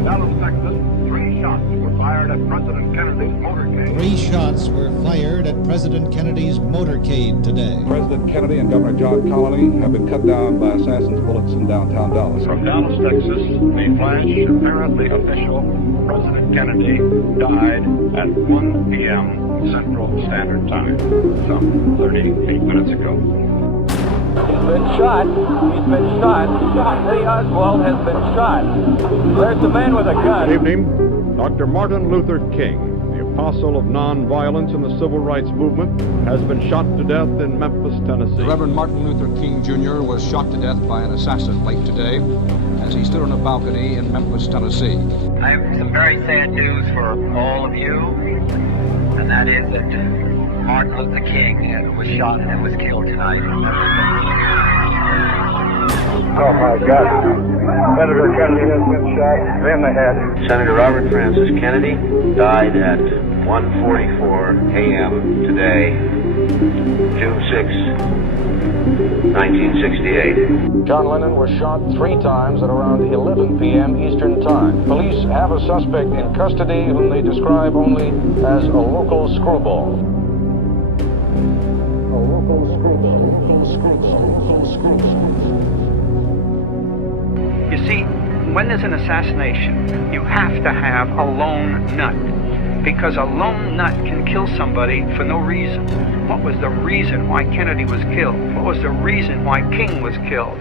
In Dallas, Texas, 3 shots were fired at President Kennedy's motorcade. 3 shots were fired at President Kennedy's motorcade today. President Kennedy and Governor John Connally have been cut down by assassins' bullets in downtown Dallas. From Dallas, Texas, the flash, apparently official, President Kennedy died at 1 p.m. Central Standard Time, some 38 minutes ago. He's been shot. He's been shot. Lee Oswald has been shot. There's the man with a gun. Good evening. Dr. Martin Luther King, the apostle of nonviolence in the civil rights movement, has been shot to death in Memphis, Tennessee. Reverend Martin Luther King Jr. was shot to death by an assassin late today as he stood on a balcony in Memphis, Tennessee. I have some very sad news for all of you, and that is that Martin Luther King was shot and was killed tonight. Oh my God. Senator Kennedy has been shot in the head. Senator Robert Francis Kennedy died at 1:44 a.m. today, June 6, 1968. John Lennon was shot 3 times at around 11 p.m. Eastern Time. Police have a suspect in custody whom they describe only as a local screwball. You see, when there's an assassination, you have to have a lone nut, because a lone nut can kill somebody for no reason. What was the reason why Kennedy was killed? What was the reason why King was killed?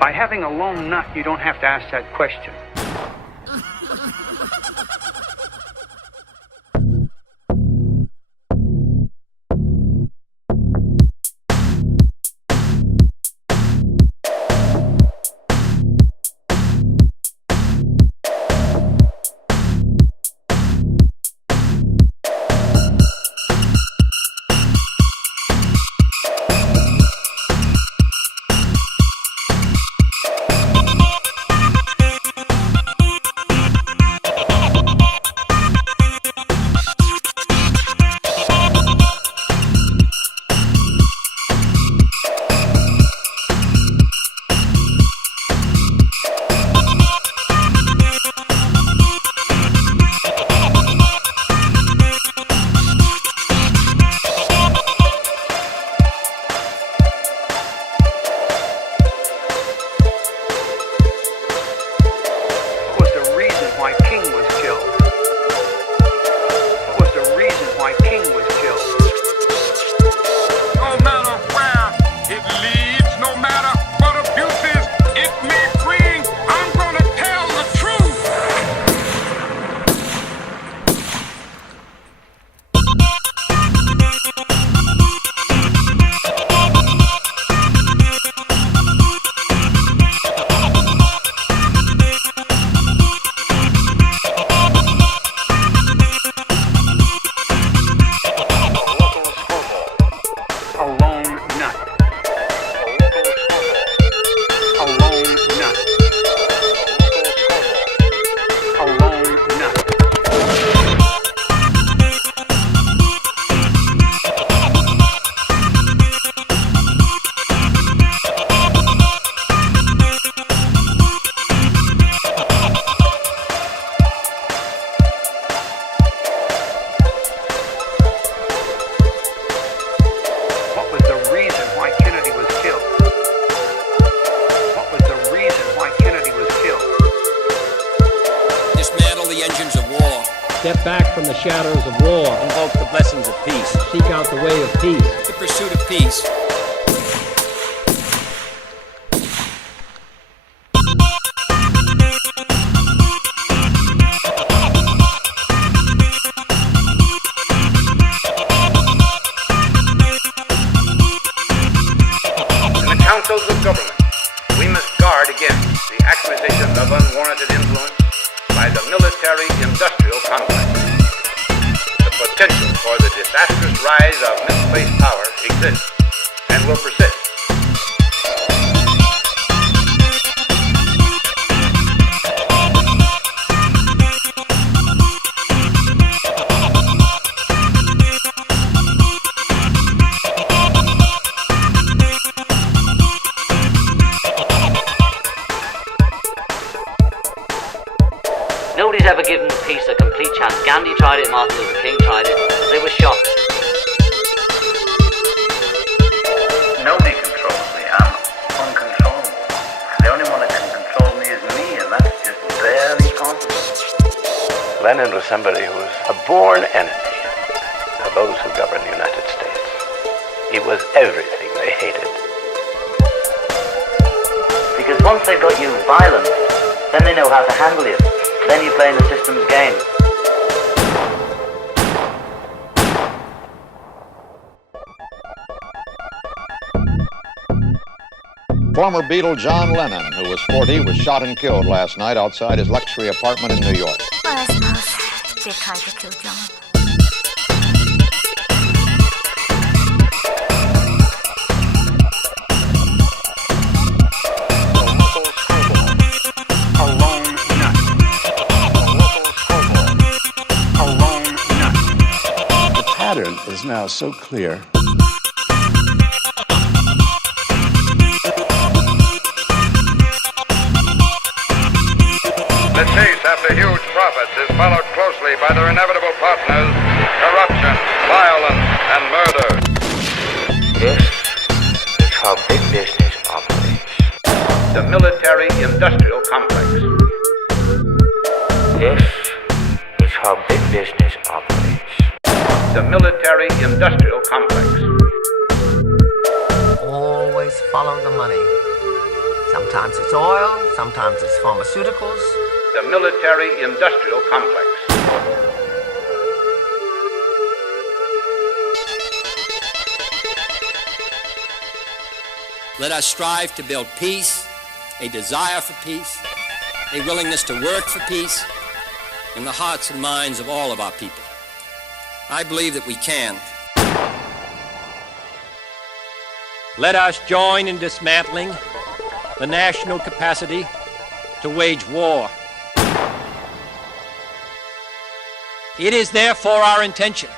By having a lone nut, you don't have to ask that question. Step back from the shadows of war. Invoke the blessings of peace. Seek out the way of peace. The pursuit of peace. In the councils of government, we must guard against the acquisition of unwarranted influence by the military-industrial complex. The potential for the disastrous rise of misplaced power exists and will persist. No complete chance. Gandhi tried it, Martin Luther King tried it. They were shot. Nobody controls me. I'm uncontrollable. The only one that can control me is me, and that's just barely possible. Lenin was somebody who was a born enemy of those who govern the United States. He was everything they hated. Because once they've got you violent, then they know how to handle you. Then you play in the system's game. Former Beatle John Lennon, who was 40, was shot and killed last night outside his luxury apartment in New York. Well, I suppose they tried to kill John. Pattern is now so clear. The chase after huge profits is followed closely by their inevitable partners, corruption, violence, and murder. This is how big business operates. The military-industrial complex. This is how big business operates. The military-industrial complex. Always follow the money. Sometimes it's oil, sometimes it's pharmaceuticals. The military-industrial complex. Let us strive to build peace, a desire for peace, a willingness to work for peace in the hearts and minds of all of our people. I believe that we can. Let us join in dismantling the national capacity to wage war. It is therefore our intention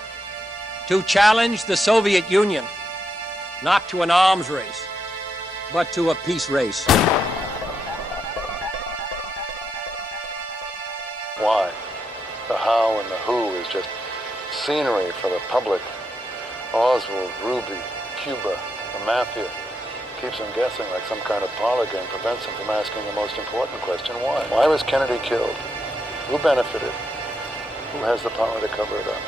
to challenge the Soviet Union, not to an arms race, but to a peace race. Why? The how and the who is just scenery for the public. Oswald, Ruby, Cuba, the mafia. Keeps them guessing like some kind of parlor game, prevents them from asking the most important question, why? Why was Kennedy killed? Who benefited? Who has the power to cover it up?